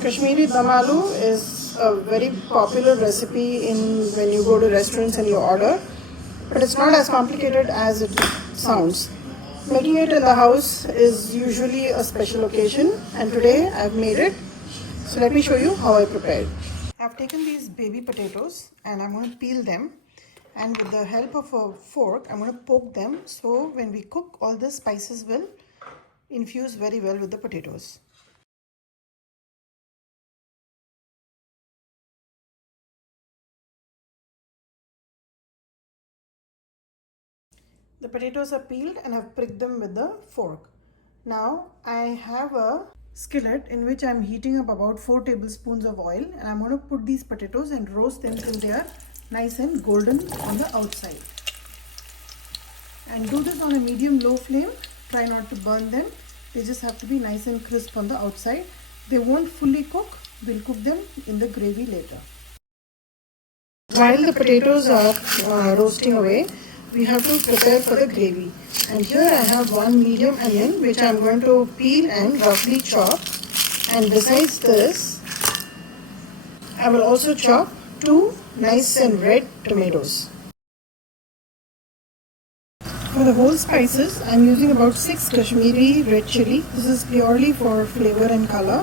Kashmiri Dum Aloo is a very popular recipe in when you go to restaurants and you order, but it's not as complicated as it sounds. Making it in the house is usually a special occasion, and today I've made it. So let me show you how I prepared. I've taken these baby potatoes and I'm going to peel them, and with the help of a fork I'm going to poke them, so when we cook all the spices will infuse very well with the potatoes. The potatoes are peeled and I've pricked them with the fork. Now I have a skillet in which I'm heating up about 4 tablespoons of oil, and I'm going to put these potatoes and roast them till they are nice and golden on the outside. And do this on a medium-low flame. Try not to burn them. They just have to be nice and crisp on the outside. They won't fully cook. We'll cook them in the gravy later. While the potatoes are roasting away, we have to prepare for the gravy. And here I have one medium onion which I'm going to peel and roughly chop. And besides this, I will also chop 2 nice and red tomatoes. For the whole spices, I'm using about 6 Kashmiri red chili. This is purely for flavor and color.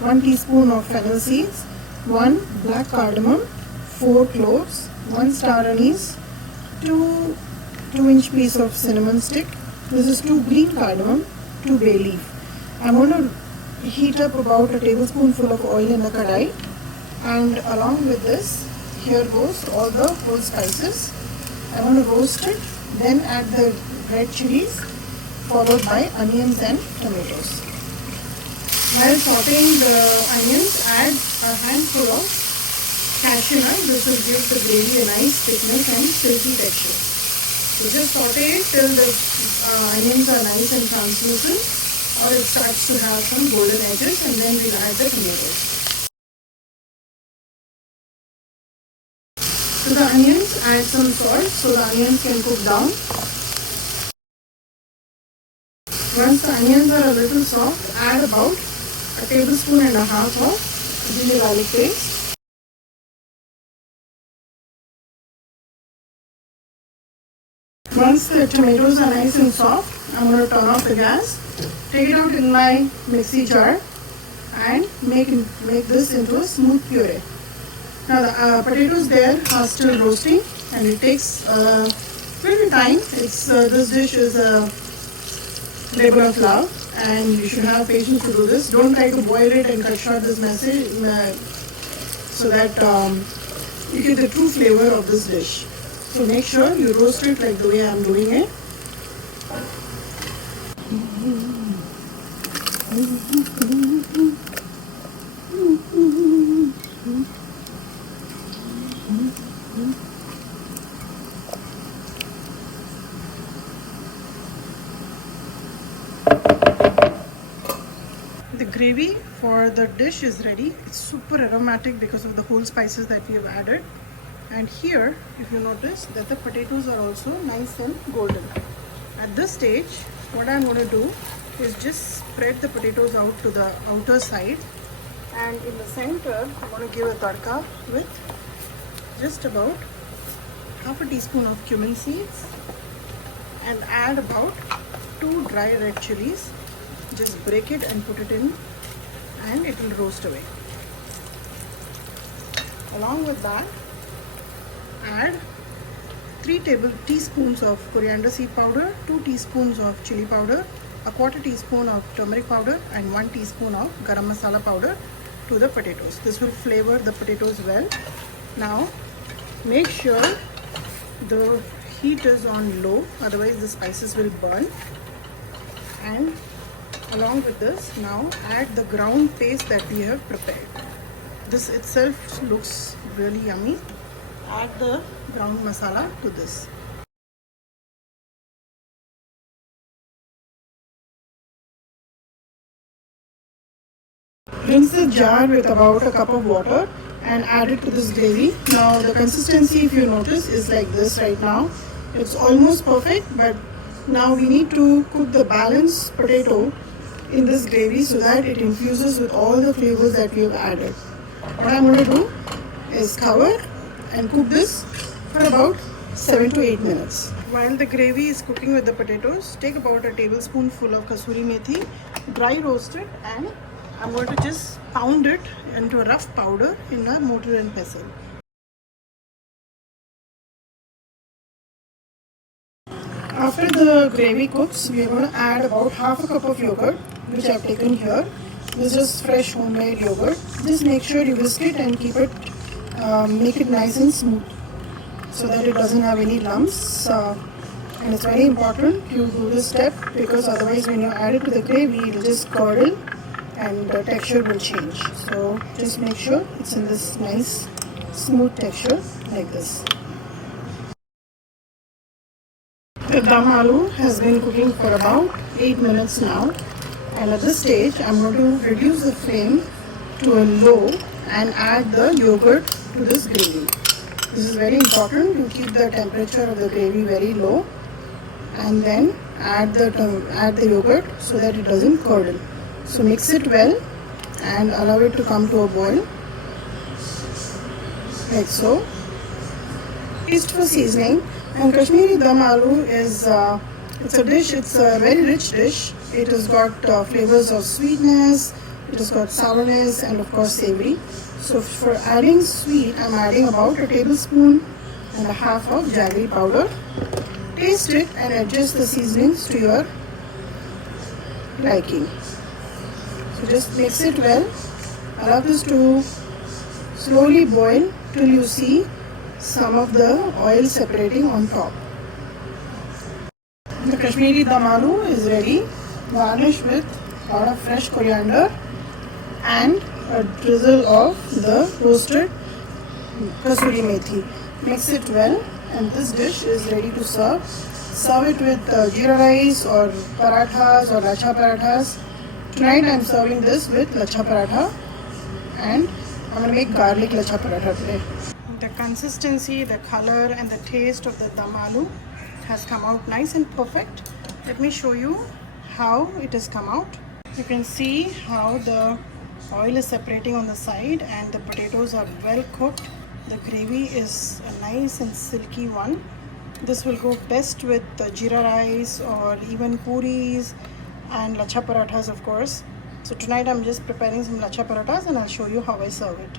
1 teaspoon of fennel seeds, 1 black cardamom, 4 cloves, 1 star anise, 2-inch piece of cinnamon stick. This is 2 green cardamom, 2 bay leaf. I'm going to heat up about a tablespoonful of oil in the kadai, and along with this, here goes all the whole spices. I want to roast it, then add the red chilies, followed by onions and tomatoes. While sauteing the onions, add a handful of cashew nut. This will give the gravy a nice thickness and silky texture. So just saute it till the onions are nice and translucent, or it starts to have some golden edges, and then we'll add the tomatoes. To the onions, add some salt so the onions can cook down. Once the onions are a little soft, add about a tablespoon and a half of ginger garlic paste. Once the tomatoes are nice and soft, I'm going to turn off the gas, take it out in my mixie jar, and make this into a smooth puree. Now the potatoes there are still roasting, and it takes a little time. This dish is a labor of love, and you should have patience to do this. Don't try to boil it and cut short this message so that you get the true flavor of this dish. So make sure you roast it like the way I'm doing it. The gravy for the dish is ready. It's super aromatic because of the whole spices that we have added. And here, if you notice that the potatoes are also nice and golden. At this stage, what I'm going to do is just spread the potatoes out to the outer side, and in the center I'm going to give a tadka with just about half a teaspoon of cumin seeds, and add about 2 dry red chilies. Just break it and put it in, and it will roast away. Along with that, add 3 teaspoons of coriander seed powder, 2 teaspoons of chili powder, a 1/4 teaspoon of turmeric powder, and 1 teaspoon of garam masala powder to the potatoes. This will flavor the potatoes well. Now make sure the heat is on low, otherwise the spices will burn. And along with this, now add the ground paste that we have prepared. This itself looks really yummy. Add the ground masala to this. Rinse the jar with about a cup of water and add it to this gravy. Now the consistency, if you notice, is like this right now. It's almost perfect, but now we need to cook the balance potato in this gravy so that it infuses with all the flavors that we have added. What I'm going to do is cover and cook this for about 7 to 8 minutes. While the gravy is cooking with the potatoes, take about a tablespoonful of Kasoori Methi, dry roast it, and I'm going to just pound it into a rough powder in a mortar and pestle. After the gravy cooks, we are going to add about half a cup of yogurt, which I've taken here. This is fresh homemade yogurt. Just make sure you whisk it and keep it, make it nice and smooth so that it doesn't have any lumps. And it's very important you do this step because otherwise when you add it to the gravy, it will just curdle and the texture will change. So just make sure it's in this nice smooth texture like this. The dum aloo has been cooking for about 8 minutes now, and at this stage I'm going to reduce the flame to a low and add the yogurt to this gravy. This is very important to keep the temperature of the gravy very low, and then add the yogurt so that it doesn't curdle. So mix it well and allow it to come to a boil like so. Taste for seasoning. And Kashmiri Dum Aloo is it's a dish. It's a very rich dish. It has got flavors of sweetness. It has got sourness and of course savory. So for adding sweet, I'm adding about a tablespoon and a half of jaggery powder. Taste it and adjust the seasonings to your liking. So just mix it well. Allow this to slowly boil till you see some of the oil separating on top. The Kashmiri Dum Aloo is ready. Garnish with a lot of fresh coriander and a drizzle of the roasted Kasoori Methi. Mix it well and this dish is ready to serve. Serve it with jeera rice or parathas or lacha parathas. Tonight I'm serving this with lacha paratha and I'm going to make garlic lacha paratha today. The consistency, the color and the taste of the dum aloo has come out nice and perfect. Let me show you how it has come out. You can see how the oil is separating on the side and the potatoes are well cooked. The gravy is a nice and silky one. This will go best with jeera rice or even puris and lacha parathas of course. So tonight I'm just preparing some lacha parathas and I'll show you how I serve it.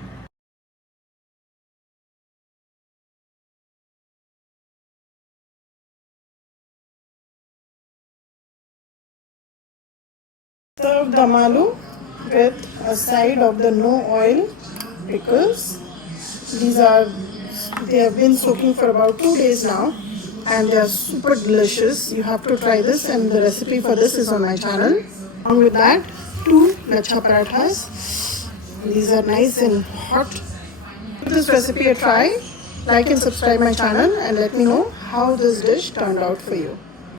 Serve dum aloo with a side of the no oil pickles. They have been soaking for about 2 days now and they are super delicious. You have to try this and the recipe for this is on my channel. Along with that, 2 lacha parathas. These are nice and hot. Give this recipe a try. Like and subscribe my channel and let me know how this dish turned out for you.